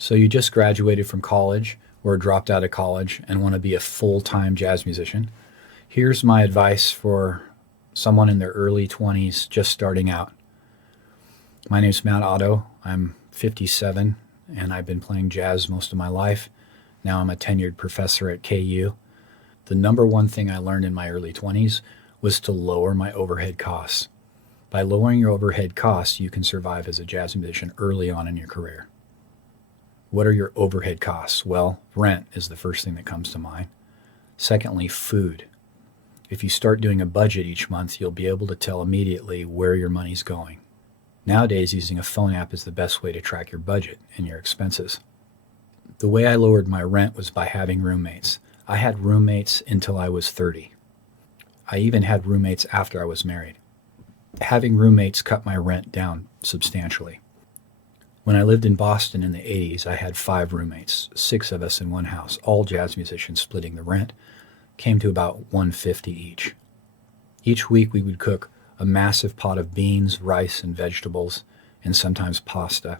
So you just graduated from college or dropped out of college and want to be a full-time jazz musician. Here's my advice for someone in their early 20s just starting out. My name's Otto. I'm 57 and I've been playing jazz most of my life. Now I'm a tenured professor at KU. The number one thing I learned in my early 20s was to lower my overhead costs. By lowering your overhead costs, you can survive as a jazz musician early on in your career. What are your overhead costs? Well, rent is the first thing that comes to mind. Secondly, food. If you start doing a budget each month, you'll be able to tell immediately where your money's going. Nowadays, using a phone app is the best way to track your budget and your expenses. The way I lowered my rent was by having roommates. I had roommates until I was 30. I even had roommates after I was married. Having roommates cut my rent down substantially. When I lived in Boston in the 80s, I had 5 roommates, 6 of us in one house, all jazz musicians splitting the rent, came to about $150 each. Each week we would cook a massive pot of beans, rice, and vegetables, and sometimes pasta.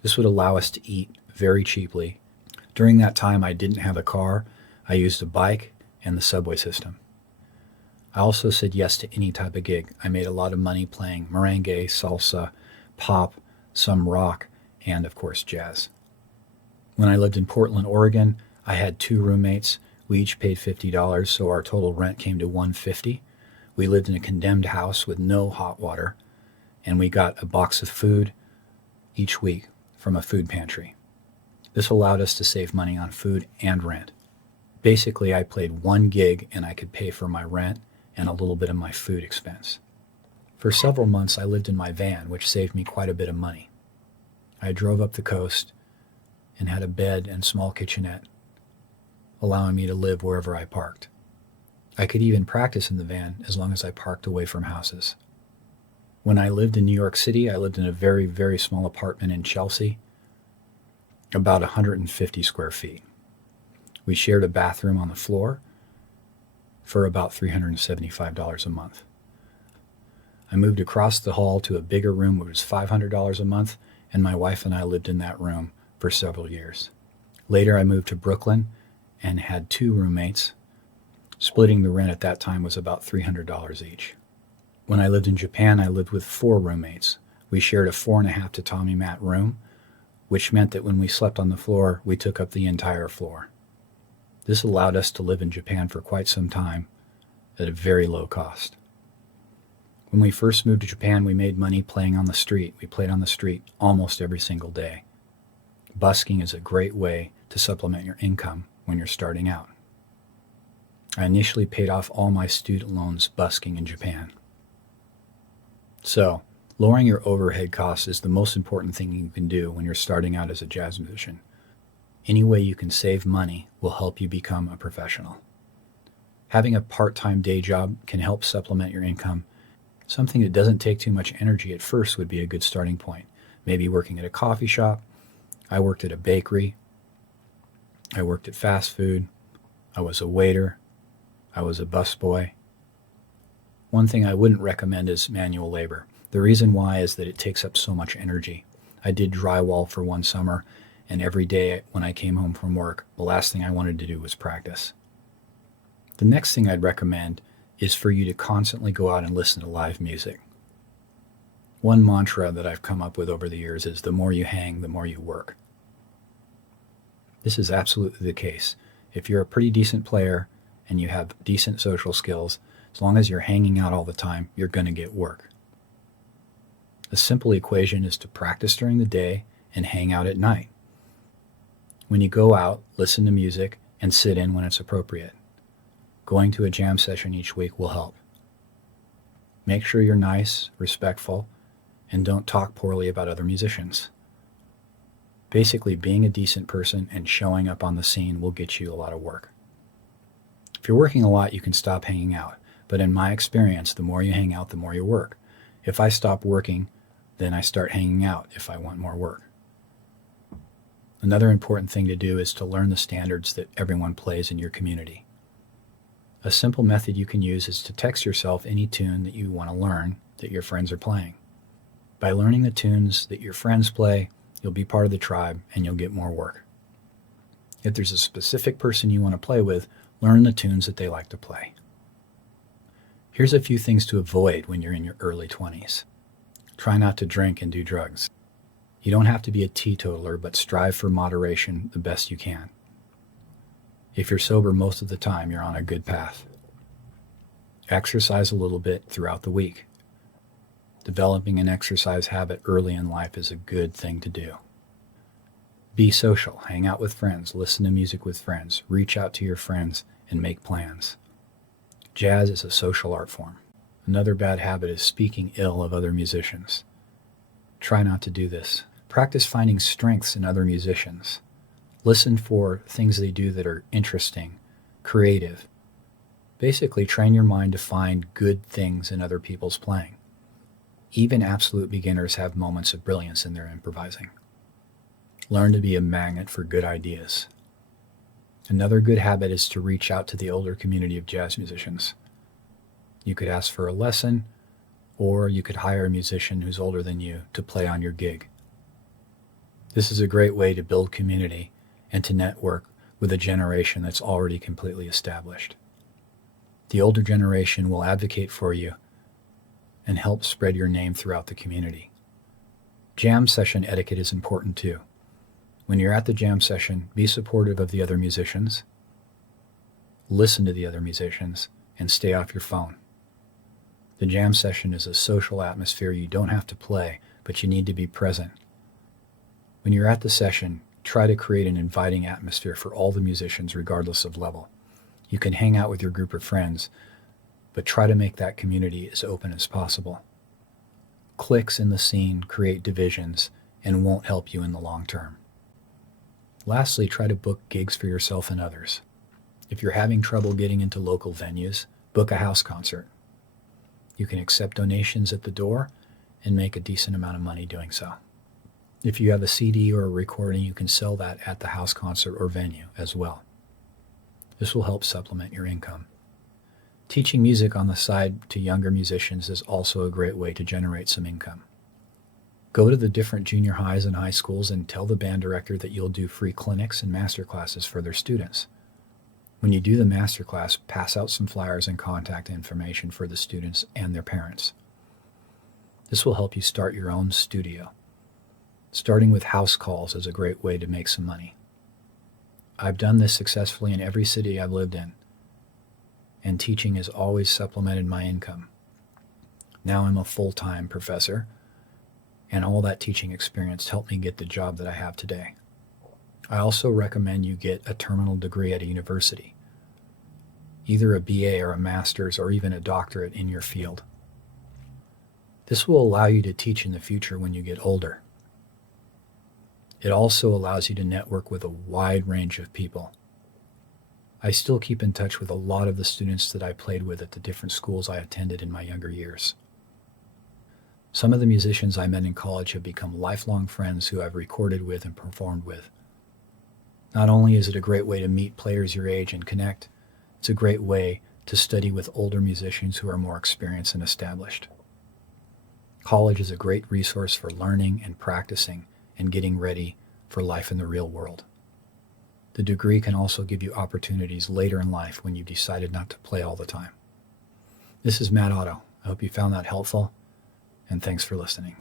This would allow us to eat very cheaply. During that time, I didn't have a car. I used a bike and the subway system. I also said yes to any type of gig. I made a lot of money playing merengue, salsa, pop, some rock, and of course jazz. When I lived in Portland, Oregon, I had 2 roommates. We each paid $50, so our total rent came to $150. We lived in a condemned house with no hot water, and we got a box of food each week from a food pantry. This allowed us to save money on food and rent. Basically, I played 1 gig and I could pay for my rent and a little bit of my food expense. For several months, I lived in my van, which saved me quite a bit of money. I drove up the coast and had a bed and small kitchenette, allowing me to live wherever I parked. I could even practice in the van as long as I parked away from houses. When I lived in New York City, I lived in a very, very small apartment in Chelsea, about 150 square feet. We shared a bathroom on the floor for about $375 a month. I moved across the hall to a bigger room, which was $500 a month, and my wife and I lived in that room for several years. Later, I moved to Brooklyn and had 2 roommates. Splitting the rent at that time was about $300 each. When I lived in Japan, I lived with 4 roommates. We shared a 4.5 tatami mat room, which meant that when we slept on the floor, we took up the entire floor. This allowed us to live in Japan for quite some time at a very low cost. When we first moved to Japan, we made money playing on the street. We played on the street almost every single day. Busking is a great way to supplement your income when you're starting out. I initially paid off all my student loans busking in Japan. So, lowering your overhead costs is the most important thing you can do when you're starting out as a jazz musician. Any way you can save money will help you become a professional. Having a part-time day job can help supplement your income. Something that doesn't take too much energy at first would be a good starting point. Maybe working at a coffee shop. I worked at a bakery. I worked at fast food. I was a waiter. I was a busboy. One thing I wouldn't recommend is manual labor. The reason why is that it takes up so much energy. I did drywall for one summer, and every day when I came home from work, the last thing I wanted to do was practice. The next thing I'd recommend is for you to constantly go out and listen to live music. One mantra that I've come up with over the years is the more you hang, the more you work. This is absolutely the case. If you're a pretty decent player and you have decent social skills, as long as you're hanging out all the time, you're going to get work. A simple equation is to practice during the day and hang out at night. When you go out, listen to music and sit in when it's appropriate. Going to a jam session each week will help. Make sure you're nice, respectful, and don't talk poorly about other musicians. Basically, being a decent person and showing up on the scene will get you a lot of work. If you're working a lot, you can stop hanging out. But in my experience, the more you hang out, the more you work. If I stop working, then I start hanging out if I want more work. Another important thing to do is to learn the standards that everyone plays in your community. A simple method you can use is to text yourself any tune that you want to learn that your friends are playing. By learning the tunes that your friends play, You'll be part of the tribe and you'll get more work. If there's a specific person you want to play with, learn the tunes that they like to play. Here's a few things to avoid when you're in your early 20s. Try not to drink and do drugs. You don't have to be a teetotaler, but strive for moderation the best you can. If you're sober most of the time, you're on a good path. Exercise a little bit throughout the week. Developing an exercise habit early in life is a good thing to do. Be social, hang out with friends, listen to music with friends, reach out to your friends, and make plans. Jazz is a social art form. Another bad habit is speaking ill of other musicians. Try not to do this. Practice finding strengths in other musicians. Listen for things they do that are interesting, creative. Basically, train your mind to find good things in other people's playing. Even absolute beginners have moments of brilliance in their improvising. Learn to be a magnet for good ideas. Another good habit is to reach out to the older community of jazz musicians. You could ask for a lesson, or you could hire a musician who's older than you to play on your gig. This is a great way to build community and to network with a generation that's already completely established. The older generation will advocate for you and help spread your name throughout the community. Jam session etiquette is important too. When you're at the jam session, be supportive of the other musicians, listen to the other musicians, and stay off your phone. The jam session is a social atmosphere. You don't have to play, but you need to be present. When you're at the session, try to create an inviting atmosphere for all the musicians regardless of level. You can hang out with your group of friends, but try to make that community as open as possible. Cliques in the scene create divisions and won't help you in the long term. Lastly, try to book gigs for yourself and others. If you're having trouble getting into local venues, book a house concert. You can accept donations at the door and make a decent amount of money doing so. If you have a CD or a recording, you can sell that at the house concert or venue as well. This will help supplement your income. Teaching music on the side to younger musicians is also a great way to generate some income. Go to the different junior highs and high schools and tell the band director that you'll do free clinics and master classes for their students. When you do the master class, pass out some flyers and contact information for the students and their parents. This will help you start your own studio. Starting with house calls is a great way to make some money. I've done this successfully in every city I've lived in, and teaching has always supplemented my income. Now I'm a full-time professor, and all that teaching experience helped me get the job that I have today. I also recommend you get a terminal degree at a university, either a BA or a master's or even a doctorate in your field. This will allow you to teach in the future when you get older. It also allows you to network with a wide range of people. I still keep in touch with a lot of the students that I played with at the different schools I attended in my younger years. Some of the musicians I met in college have become lifelong friends who I've recorded with and performed with. Not only is it a great way to meet players your age and connect, it's a great way to study with older musicians who are more experienced and established. College is a great resource for learning and practicing and getting ready for life in the real world. The degree can also give you opportunities later in life when you've decided not to play all the time. This is Matt Otto. I hope you found that helpful, and thanks for listening.